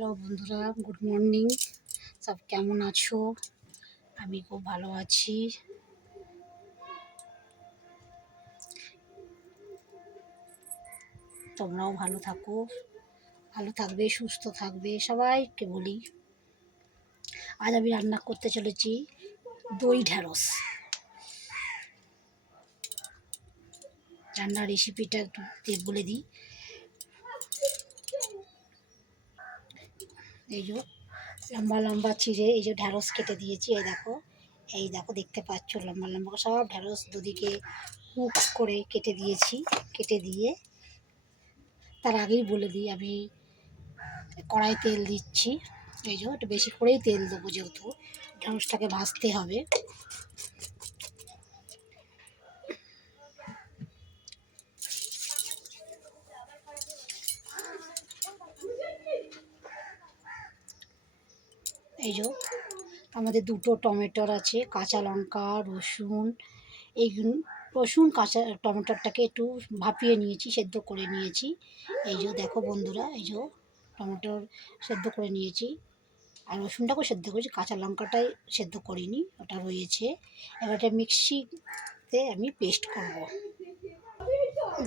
Hello বন্ধুরা, good morning. সব কেমন আছো? আমি খুব ভালো আছি। তোমরাও ভালো থাকো, ভালো থাকবে, সুস্থ থাকবে, সবাইকে বলি। আজ আমি রান্না করতে চলেছি দই ঢ্যাঁড়স রান্নার রেসিপিটা একটু বলে দিই। এই যে লম্বা লম্বা চিড়ে, এই যে ঢ্যাঁড়স কেটে দিয়েছি, এই দেখো। এই দেখো, দেখতে পাচ্ছ লম্বা লম্বা সব ঢ্যাঁড়স দুদিকে হুক করে কেটে দিয়েছি, কেটে দিয়ে তার আগেই বলে দিই, আমি কড়াই তেল দিচ্ছি। এই যে একটু বেশি করেই তেল দেবো যেহেতু ঢ্যাঁড়সটাকে ভাজতে হবে। এই আমাদের দুটো টমেটোর আছে, কাঁচা লঙ্কা, রসুন, এই রসুন, কাঁচা টমেটোরটাকে একটু ভাপিয়ে নিয়েছি, সেদ্ধ করে নিয়েছি। এই যে দেখো বন্ধুরা, এই যে টমেটোর সেদ্ধ করে নিয়েছি। আর রসুনটাকেও সেদ্ধ করেছি, কাঁচা লঙ্কাটাই সেদ্ধ করিনি, ওটা রয়েছে। এবার এটা মিক্সিতে আমি পেস্ট করব।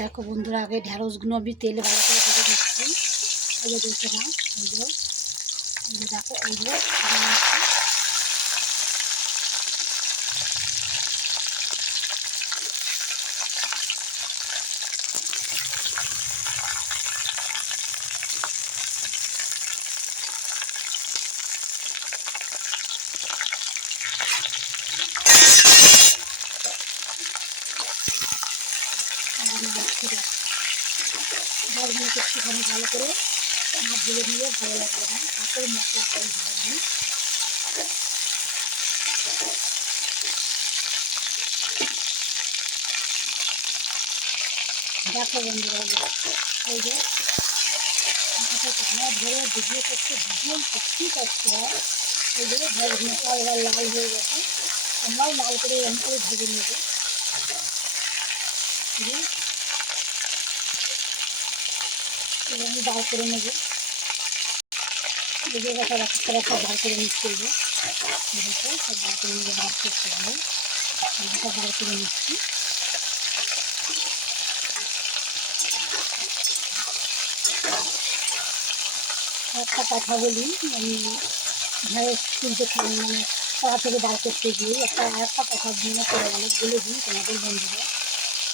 দেখো বন্ধুরা, আগে ঢ্যাঁড়সগুলো আমি তেলে ভালো করে ভেজে দিচ্ছি এই যে দেখে নাও এই যে এই যে দেখো এইগুলো ভেজে নিচ্ছি ঝালগুলোকে একটুখানি ভালো করে মাছ ভেজে নিলে ভালো লাগবে না। তারপরে মশলা করে আমি দেখো বন্ধুরা, এই যে আমার ধরে ভিডিও করতে ভীষণ সত্যি কষ্ট হয়। এই যে ভাজগুলোটা এবার লাল হয়ে গেছে, আমরাও লাল করে এরকম করে ভেজে নেব। আমি বার করে নেব। একটা কথা বলি আমি ঢেঁড়স তুলতে মানে কড়া থেকে বার করতে গিয়ে একটা একটা কথা মনে করে গেলে বলে দিই তোমাদের বন্ধুরা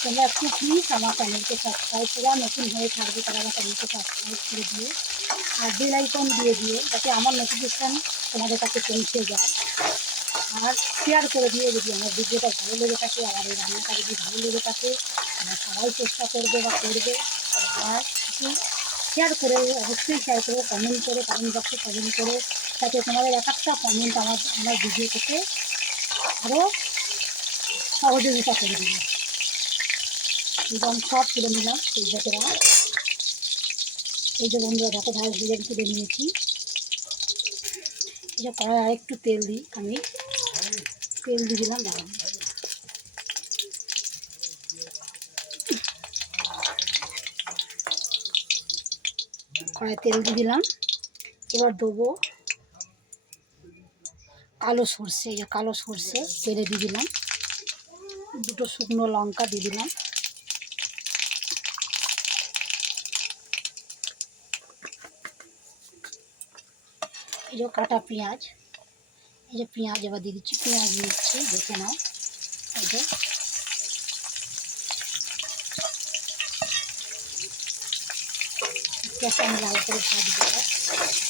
তোমরা একটু প্লিজ আমার চ্যানেলকে সাবস্ক্রাইব করে নতুন হয়ে থাকবে তারা আমার চ্যানেলকে সাবস্ক্রাইব করে দিও আর বেল আইকন দিয়ে দিও যাতে আমার নোটিফিকেশান তোমাদের কাছে পৌঁছে যায়। আর শেয়ার করে দিয়ে যদি আমার ভিডিওটা ভালো লেগে থাকে, আমার এই রান্নাটা যদি ভালো লেগে থাকে সবাই চেষ্টা করবে বা করবে। আর কিছু শেয়ার করে অবশ্যই শেয়ার করে কমেন্ট করে কমেন্ট বক্সে কমেন্ট করে, যাতে তোমাদের এক একটা কমেন্ট আমার আমার ভিডিও থেকে আরও সহযোগিতা করে দেবে। এবং সব তুলে নিলাম জায়গাটা এই যে বন্ধুরা, দেখো ঢাল ভিজে তুলে নিয়েছি। এই যে কড়াই আরেকটু তেল দিই আমি। তেল দিয়ে দিলাম দেখো কড়াই তেল দিয়ে দিলাম। এবার দেবো কালো সর্ষে, এই যে কালো সর্ষে, তেলে দিয়ে দিলাম। দুটো শুকনো লঙ্কা দিয়ে দিলাম। এই যে কাটা পেঁয়াজ এই যে পেঁয়াজ এবার দিয়ে দিচ্ছি পেঁয়াজ দিচ্ছি দেখে নাও এই যে পেঁয়াজটা আমি লাল করে ভাজবো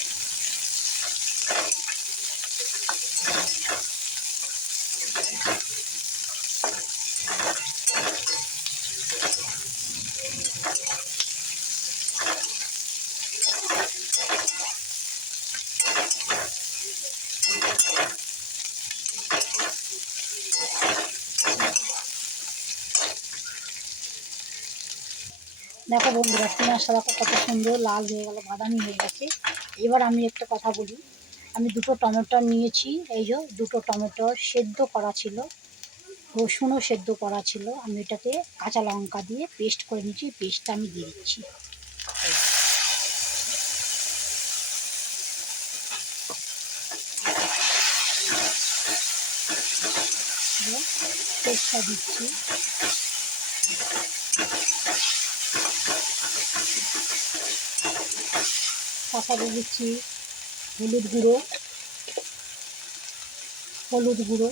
দেখো বন্ধুরা, চিনার সাদাটা কত সুন্দর লাল হয়ে গেল, বাদামি হয়ে গেছে। এবার আমি একটা কথা বলি, আমি দুটো টমেটো নিয়েছি, এই যে দুটো টমেটো সেদ্ধ করা ছিল, রসুনও সেদ্ধ করা ছিল, আমি এটাকে কাঁচা লঙ্কা দিয়ে পেস্ট করে নিয়েছি পেস্টটা আমি দিয়ে দিচ্ছি। পেস্টটা দিচ্ছি। তারপরে দিচ্ছি, হলুদ গুঁড়ো হলুদ গুঁড়ো।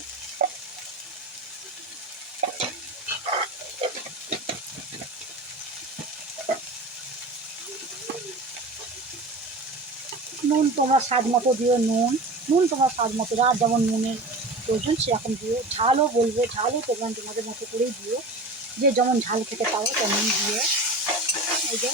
নুন তোমরা স্বাদ মতো দিও নুন। নুন তোমার স্বাদ মতো আর যেমন নুনের প্রয়োজন সেরকম দিও। ঝালও বলবে, ঝালও তোমরা তোমাদের মতো করেই দিও। যে যেমন ঝাল খেতে পারো, তেমন দিও। এই যে।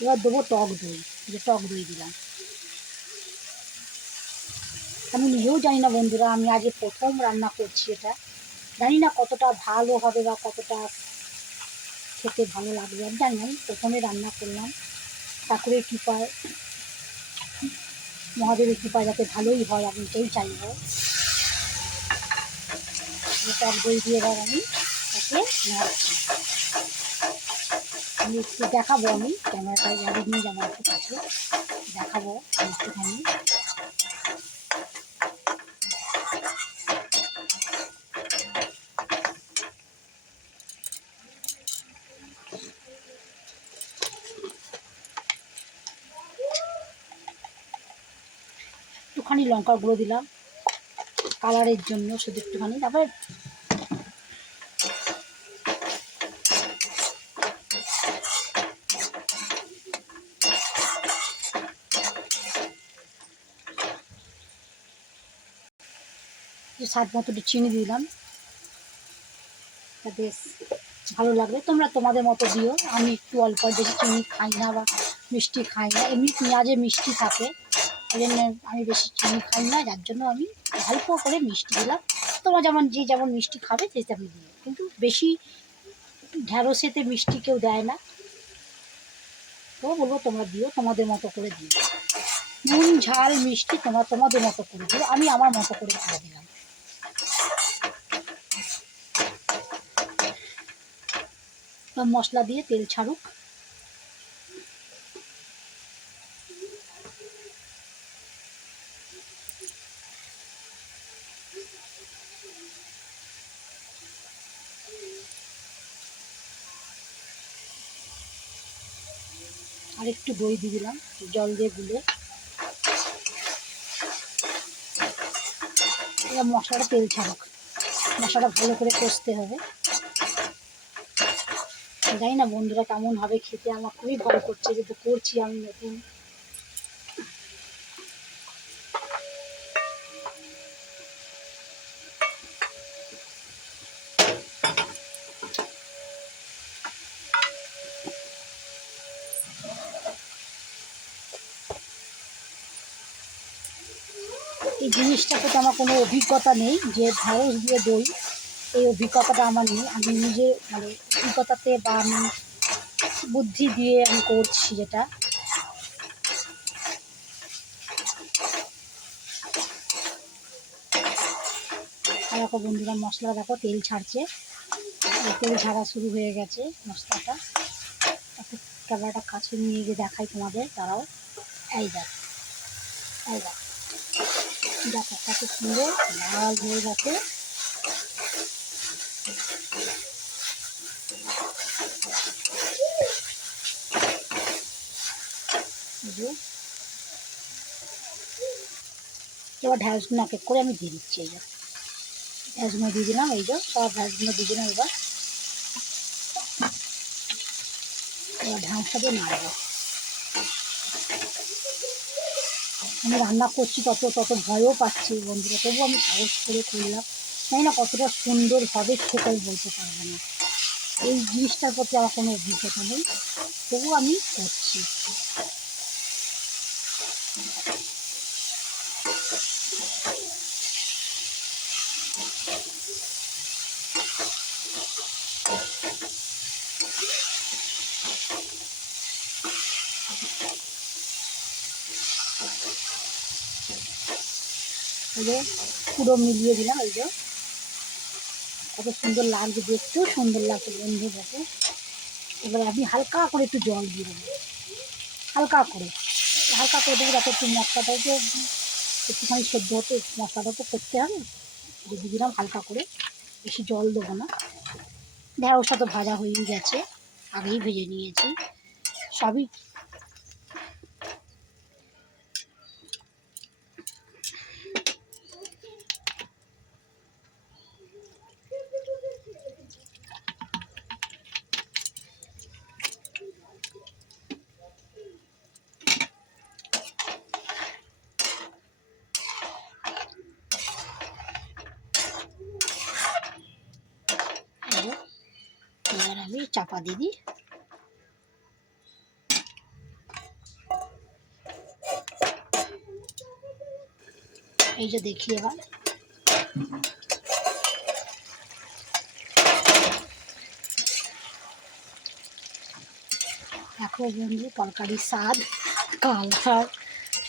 এবার দেবো টক দই, যে টক দই দিলাম। আমি নিজেও জানি না বন্ধুরা, আমি আজকে প্রথম রান্না করছি এটা। জানি না কতটা ভালো হবে বা কতটা খেতে ভালো লাগবে, আমি জানি আমি প্রথমে রান্না করলাম। ঠাকুরের কৃপায়, মহাদেবের কৃপায় যাতে ভালোই হয়, আমি এটাই চাইব। টক দই দিয়ে এবার আমি তাকে নাড়ছি। আমি একটু দেখাবো আমি। ক্যামেরাটা গাড়ি নিয়ে যাব একটু কাছে। দেখাবো একটুখানি। একটুখানি লঙ্কার গুঁড়ো দিলাম। কালারের জন্য শুধু একটুখানি। তারপরে স্বাদ মতো চিনি দিলাম। বেশ ভালো লাগবে তোমরা তোমাদের মতো দিও। আমি একটু অল্প বেশি চিনি খাই না বা মিষ্টি খাই না। এমনি পেঁয়াজে মিষ্টি থাকে। ওই জন্য আমি বেশি চিনি খাই না। যার জন্য আমি অল্প করে মিষ্টি দিলাম। তোমরা যেমন যে যেমন মিষ্টি খাবে সে তেমন দিও। কিন্তু বেশি ঢ্যাঁড়সেতে মিষ্টি কেউ দেয় না। তো বলব তোমরা দিও। তোমাদের মতো করে দিও। নুন, ঝাল, মিষ্টি তোমরা তোমাদের মতো করে দিও। আমি আমার মতো করে করে দিলাম। মশলা দিয়ে তেল ছাড়ুক। আর একটু দই দিয়ে দিলাম, জল দিয়ে গুলে। এবার মশলাটা তেল ছাড়ুক। মশলাটা ভালো করে কষতে হবে। জানি না বন্ধুরা কেমন হবে, খেতে আমার খুবই ভয় করছে যেহেতু করছি আমি নতুন। এই জিনিসটাতে তো আমার কোনো অভিজ্ঞতা নেই, যে ঢ্যাঁড়স দিয়ে দই এই অভিজ্ঞতাটা আমার নেই। আমি নিজে মানে অভিজ্ঞতাতে বা আমি বুদ্ধি দিয়ে আমি করছি যেটা। দেখো বন্ধুরা মশলা দেখো, তেল ছাড়ছে। তেল ছাড়া শুরু হয়ে গেছে মশলাটা। ক্যামেরাটা কাছে নিয়ে গিয়ে দেখাই তোমাদের তারাও এই দেখ এই দেখ। দেখো কত সুন্দর, লাল হয়ে গেছে। এবার ঢ্যাঁড়সগুলো করে আমি দিয়ে দিচ্ছি, এই দিয়ে দিলাম, এই যে, সব দিয়ে দিলাম এবার। এবার আমি রান্না করছি, তত তত ভয়ও পাচ্ছি বন্ধুরা, তবুও আমি সাহস করে করলাম। জানি না কতটা সুন্দর হবে সেটাই বলতে পারব না। এই জিনিসটার প্রতি আমার কোনো অভিজ্ঞতা নেই, তবুও আমি করছি। যে পুরো মিলিয়ে দিলাম, এই যে। কত সুন্দর লাগছে দেখতেও সুন্দর লাগছে বন্ধু দেখে। এবার আমি হালকা করে একটু জল দিয়ে দেবো। হালকা করে। হালকা করে দেবো যাতে একটু মশলাটাও তো একটুখানি সেদ্ধ হতে, মশলাটা তো করতে হবে। দিয়ে দিলাম হালকা করে। বেশি জল দেবো না। ঢেঁড়সটা তো ভাজা হয়েই গেছে। আগেই ভেজে নিয়েছি। সবই এই যে, আমি চাপা দিয়ে দিই। এই যে দেখি এবার। দেখো বন্ধু তরকারির স্বাদ, কালার,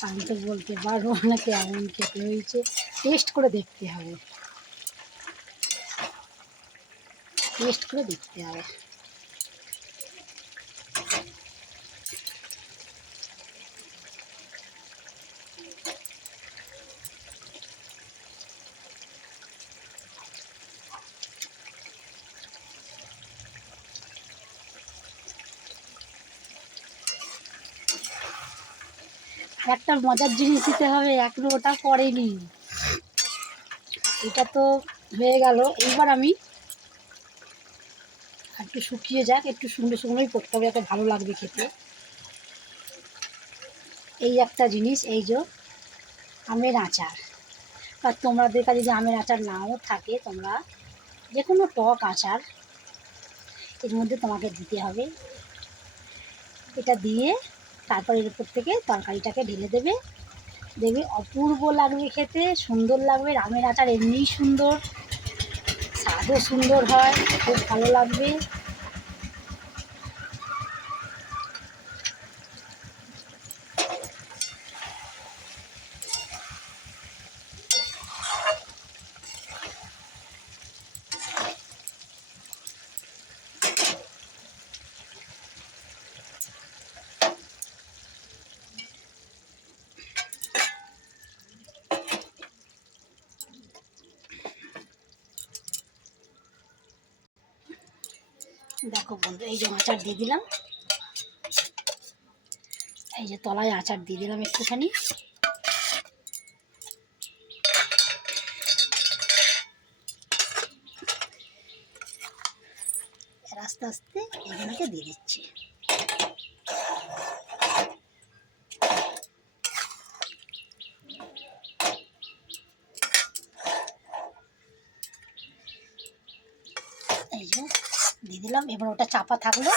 আমি তো বলতে পারব না কেমন খেতে হয়েছে। টেস্ট করে দেখতে হবে। টেস্ট করে দেখতে হবে। একটা মজার জিনিস দিতে হবে, এখনও ওটা করেনি এটা তো হয়ে গেল। এইবার আমি একটু শুকিয়ে যাক, একটু শুকনো শুকনোই করতে হবে এত ভালো লাগবে খেতে। এই একটা জিনিস, এই যে আমের আচার। আর তোমাদের কাছে যে আমের আচার নাও থাকে, তোমরা যে কোনো টক আচার এর মধ্যে তোমাকে দিতে হবে। এটা দিয়ে তারপর এর উপর থেকে তরকারিটাকে ঢেলে দেবে। দেখবে অপূর্ব লাগবে খেতে, সুন্দর লাগবে। রামের আচার এমনিই সুন্দর, স্বাদও সুন্দর হয়, খুব ভালো লাগবে। দেখো বন্ধু, এই যে আচার দিয়ে দিলাম। এই যে তলায় আচার দিয়ে দিলাম একটুখানি। আস্তে আস্তে এখানে দিয়ে দিচ্ছি এই যে দিয়ে দিলাম এবার ওটা চাপা থাকল।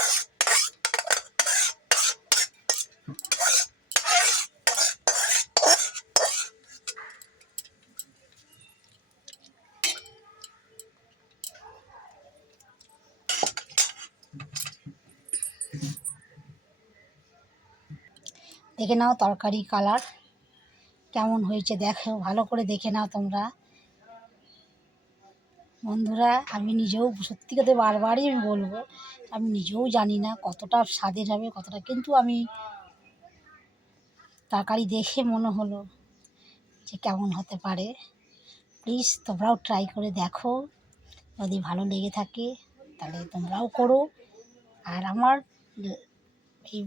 দেখে নাও তরকারি কালার কেমন হয়েছে, দেখো, ভালো করে দেখে নাও তোমরা। বন্ধুরা, আমি নিজেও সত্যি কথা বারবারই আমি বলব, আমি নিজেও জানি না কতটা স্বাদের হবে, কতটা, কিন্তু আমি তরকারি দেখে মনে হলো যে কেমন হতে পারে। প্লিজ তোমরাও ট্রাই করে দেখো, যদি ভালো লেগে থাকে তাহলে তোমরাও করো। আর আমার এই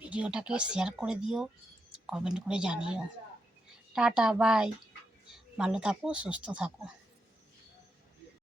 ভিডিওটাকে শেয়ার করে দিও, কমেন্ট করে জানিও। Ta-ta, bye. ভালো থাকো, সুস্থ থাকো।